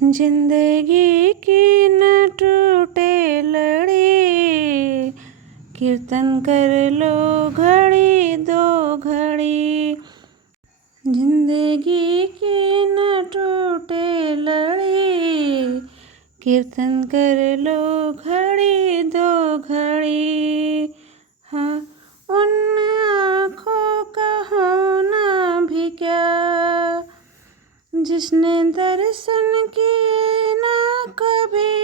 जिंदगी की न टूटे लड़ी, कीर्तन कर लो घड़ी दो घड़ी। जिंदगी की न टूटे लड़ी, कीर्तन कर लो घड़ी दो घड़ी। हाँ, उन आँखों का होना भी क्या, जिसने दर्शन किए ना कभी।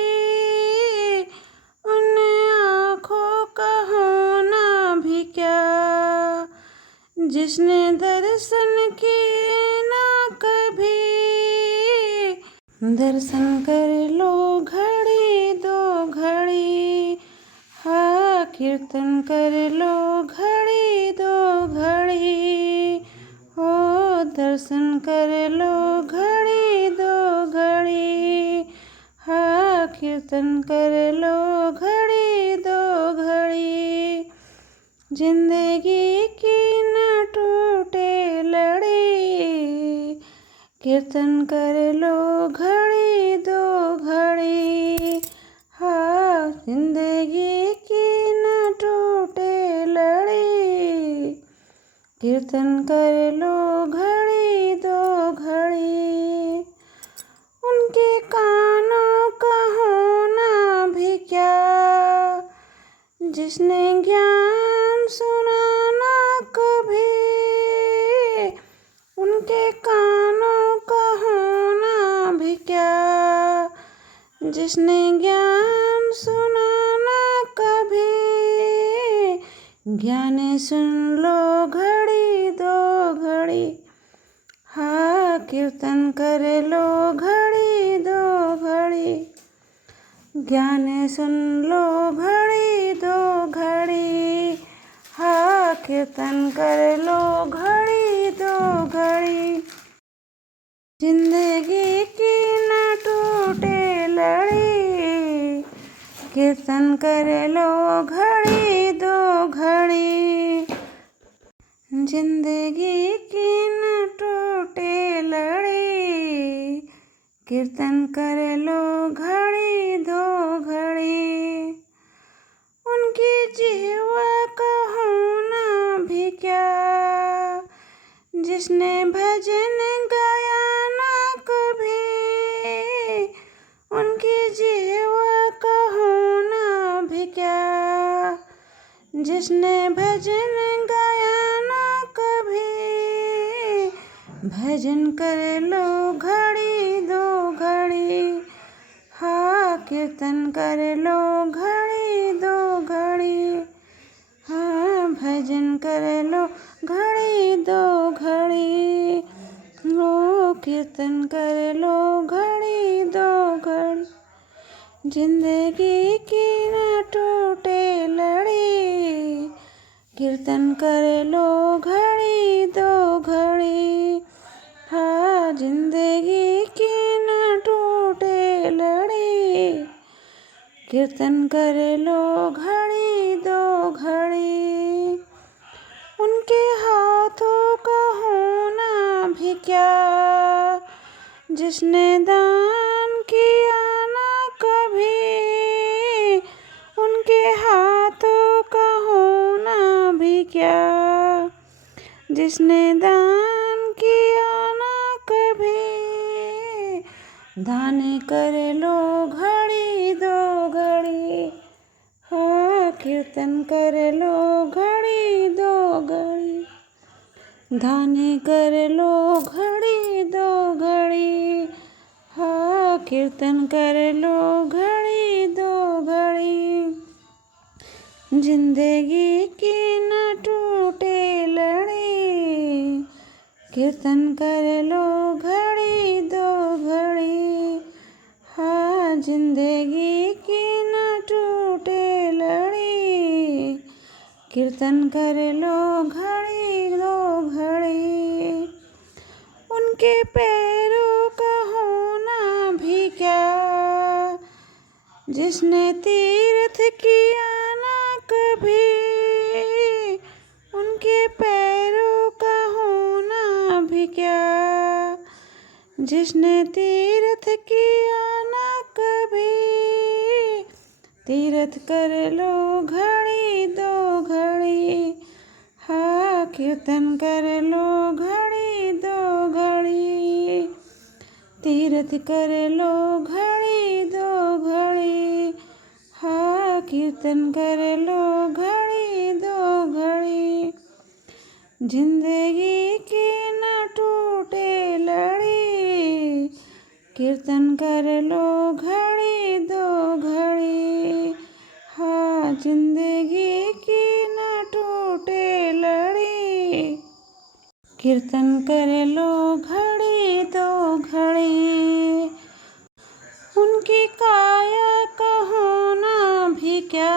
उन आँखों का होना भी क्या, जिसने दर्शन किए ना कभी। दर्शन कर लो घड़ी दो घड़ी, हाँ कीर्तन कर लो घड़ी दो घड़ी। हो दर्शन कर लो घड़ी दो घड़ी, हाँ कीर्तन कर लो घड़ी दो घड़ी। जिंदगी की न टूटे लड़ी, कीर्तन कर लो घड़ी दो घड़ी। हाँ, जिंदगी की न टूटे लड़ी, कीर्तन कर लो घड़ी दो घड़ी। उनके कानों का होना भी क्या, जिसने ज्ञान सुना ना कभी। उनके कानों का होना भी क्या, जिसने ज्ञान सुना ना कभी। ज्ञान सुन लो घड़ी दो घड़ी, हाँ कीर्तन कर लो घड़ी दो घड़ी। ज्ञान सुन लो घड़ी दो घड़ी, हाँ कीर्तन कर लो घड़ी दो घड़ी। जिंदगी की न टूटे लड़ी, कीर्तन कर लो घड़ी दो घड़ी। जिंदगी की न टूटे लड़ी, कीर्तन कर लो घड़ी दो घड़ी। उनकी जिह्वा का होना भी क्या, जिसने भजन गाया ना कभी। उनकी जिह्वा का होना भी क्या, जिसने भजन गाया ना कभी। भजन कर लो घड़ी दो घड़ी, हाँ कीर्तन कर लो घड़ी दो घड़ी। हाँ, भजन कर लो घड़ी दो घड़ी, ओ कीर्तन कर लो घड़ी दो घड़ी। जिंदगी की न टूटे लड़ी, कीर्तन कर लो घड़ी दो घड़ी। हाँ, जिंदगी की न टूटे लड़ी, कीर्तन कर लो घड़ी दो घड़ी। उनके हाथों का होना भी क्या, जिसने दान किया ना कभी। उनके हाथों का होना भी क्या, जिसने दान किया ना कभी। दान कर लो घड़ी दो घड़ी, हाँ कीर्तन कर लो घड़ी दो घड़ी। दान कर लो घड़ी दो घड़ी, हाँ कीर्तन कर लो घड़ी दो घड़ी। जिंदगी की न टूटे लड़ी, कीर्तन कर लो घड़ी दो घड़ी। हाँ, जिंदगी की न टूटे लड़ी, कीर्तन कर लो घड़ी दो घड़ी। उनके पैरों का होना भी क्या, जिसने तीर्थ किया ना कभी। उनके पैरों का होना भी क्या, जिसने तीर्थ किया तीरथ कर लो घड़ी दो घड़ी, हाँ कीर्तन कर लो घड़ी दो घड़ी। तीरथ कर लो घड़ी दो घड़ी, हाँ कीर्तन कर लो घड़ी दो घड़ी। जिंदगी की न टूटे लड़ी, कीर्तन कर लो घड़ी दो घड़ी, हाँ जिंदगी की न टूटे लड़ी। कीर्तन कर लो घड़ी दो घड़ी। उनकी काया कहो ना भी क्या,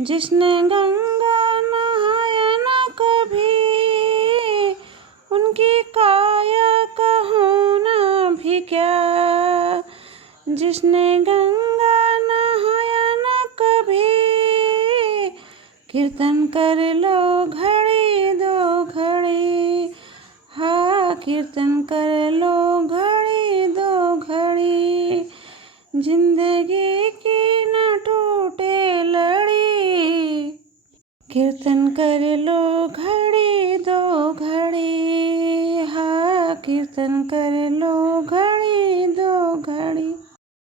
जिसने गंगा नहाया न कभी। उनकी काया कहो ना भी क्या, जिसने गंगा नहाया न कभी। कीर्तन कर लो घड़ी दो घड़ी, हाँ कीर्तन कर लो घड़ी दो घड़ी। जिंदगी की न टूटे लड़ी, कीर्तन कर लो घड़ी दो घड़ी, हाँ कीर्तन कर लो घड़ी दो घड़ी।